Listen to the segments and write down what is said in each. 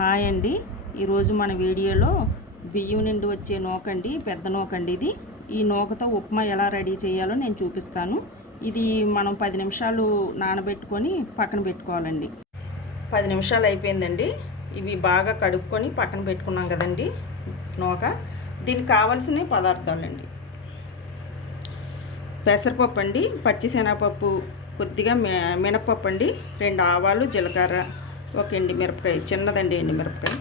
Hi అండి. ఈరోజు మన వీడియోలో బియ్యం నుండి వచ్చే నూకండి, పెద్ద నూకండి ఇది. ఈ నూకతో ఉప్మా ఎలా రెడీ చేయాలో నేను చూపిస్తాను. ఇది మనం 10 నిమిషాలు నానబెట్టుకొని పక్కన పెట్టుకోవాలండి. 10 నిమిషాలు అయిపోయిందండి. ఇవి బాగా కడుక్కొని పక్కన పెట్టుకున్నాం కదండి నూక. దీనికి కావాల్సిన పదార్థాలండి: పెసరపప్పు అండి, పచ్చిశనగపప్పు, కొద్దిగా మినపప్పు అండి, 2 ఆవాలు, జీలకర్ర, ఒక ఎండుమిరపకాయ, చిన్నదండి ఎండుమిరపకాయ,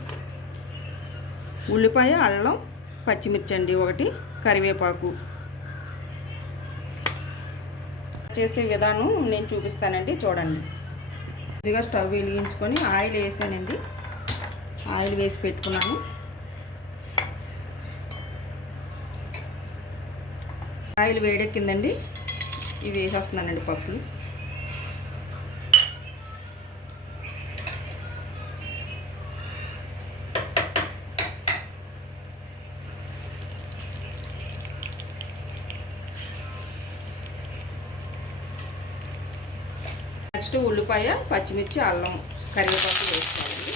ఉల్లిపాయ, అల్లం, పచ్చిమిర్చి అండి ఒకటి, కరివేపాకు. చేసే విధానం నేను చూపిస్తానండి, చూడండి. కొద్దిగా స్టవ్ వెలిగించుకొని ఆయిల్ వేసానండి. ఆయిల్ వేసి పెట్టుకున్నాను. ఆయిల్ వేడెక్కిందండి. ఇవి వేసేస్తున్నానండి పప్పులు. నెక్స్ట్ ఉల్లిపాయ, పచ్చిమిర్చి, అల్లం, కరివేపాకు వేసుకోవాలండి.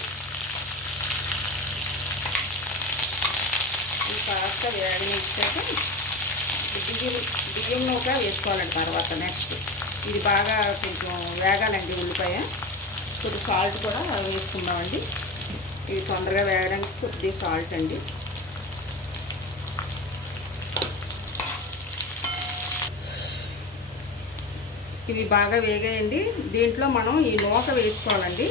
ఇది కాస్త వేడనిచ్చాక బియ్యం నూక వేసుకోవాలండి. తర్వాత నెక్స్ట్ ఇది బాగా కొంచెం వేగాలండి. ఉల్లిపాయ, కొద్దిగా సాల్ట్ కూడా వేసుకుందామండి. ఇవి తొందరగా వేగడానికి కొద్దిగా సాల్ట్ అండి. ఇవి బాగా వేగాయండి. దీంట్లో మనం ఈ నూక వేసుకోవాలండి.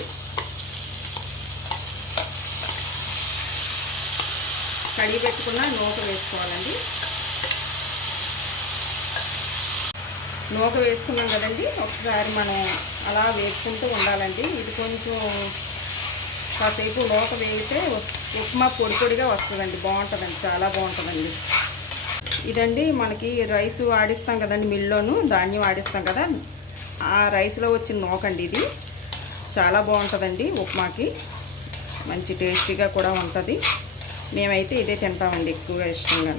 కడిగి పెట్టుకున్న నూక వేసుకోవాలండి. నూక వేసుకున్నాం కదండి, ఒకసారి మనం అలా వేసుకుంటూ ఉండాలండి. ఇది కొంచెం కాసేపు నూక వేగితే ఉప్మా పొడి పొడిగా వస్తుందండి. బాగుంటుందండి, చాలా బాగుంటుందండి. ఇదండి మనకి రైస్ ఆడిస్తాం కదండి, మిల్లోను ధాన్యం ఆడిస్తాం కదా, ఆ రైస్లో వచ్చిన నూకండి ఇది. చాలా బాగుంటుందండి ఉప్మాకి, మంచి టేస్టీగా కూడా ఉంటుంది. మేమైతే ఇదే తింటామండి ఎక్కువగా ఇష్టంగా.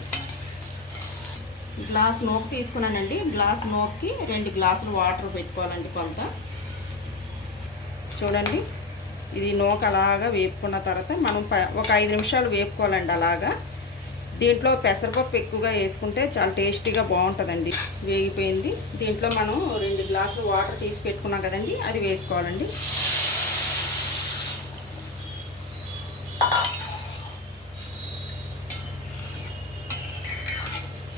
గ్లాస్ నూక తీసుకున్నానండి. గ్లాస్ నూకకి 2 గ్లాసులు వాటర్ పెట్టుకోవాలండి కొంత. చూడండి, ఇది నూక అలాగా వేపుకున్న తర్వాత మనం ఒక 5 నిమిషాలు వేపుకోవాలండి అలాగా. దీంట్లో పెసరపప్పు ఎక్కువగా వేసుకుంటే చాలా టేస్టీగా బాగుంటుందండి. వేగిపోయింది. దీంట్లో మనం 2 గ్లాసులు వాటర్ తీసి పెట్టుకున్నాం కదండి, అది వేసుకోవాలండి.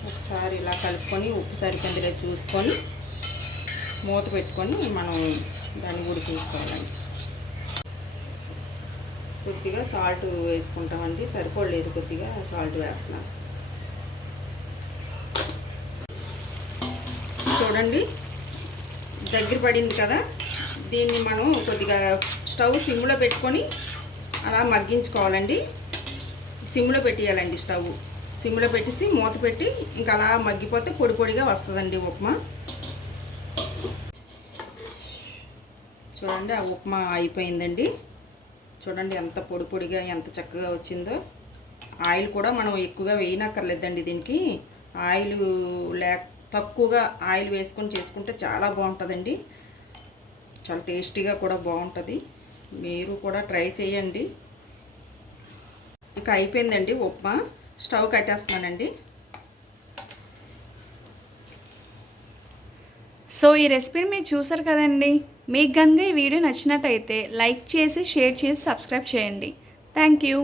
ఒకసారి ఇలా కలుపుకొని ఉప్పు సరిపోయిందిలే చూసుకొని మూత పెట్టుకొని మనం దాన్ని ఉడికించుకోవాలండి. కొద్దిగా సాల్ట్ వేసుకుంటామండి. సరిపోలేదు, కొద్దిగా సాల్ట్ వేస్తున్నాం. చూడండి, దగ్గర పడింది కదా. దీన్ని మనం కొద్దిగా స్టవ్ సిమ్లో పెట్టుకొని అలా మగ్గించుకోవాలండి. సిమ్లో పెట్టేయాలండి. స్టవ్ సిమ్లో పెట్టేసి మూత పెట్టి ఇంకా అలా మగ్గిపోతే పొడి పొడిగా వస్తుందండి ఉప్మా. చూడండి, ఆ ఉప్మా అయిపోయిందండి. చూడండి ఎంత పొడి పొడిగా ఎంత చక్కగా వచ్చిందో. ఆయిల్ కూడా మనం ఎక్కువగా వేయనక్కర్లేదండి. దీనికి ఆయిల్ తక్కువగా ఆయిల్ వేసుకొని చేసుకుంటే చాలా బాగుంటుందండి. చాలా టేస్టీగా కూడా బాగుంటుంది. మీరు కూడా ట్రై చేయండి. ఇక అయిపోయిందండి ఉప్మా. స్టవ్ కట్టేస్తున్నానండి. సో ఈ రెసిపీని మీరు చూసారు కదండి. మీకు కనుక ఈ వీడియో నచ్చినట్టయితే లైక్ చేసి, షేర్ చేసి, సబ్స్క్రైబ్ చేయండి. Thank you.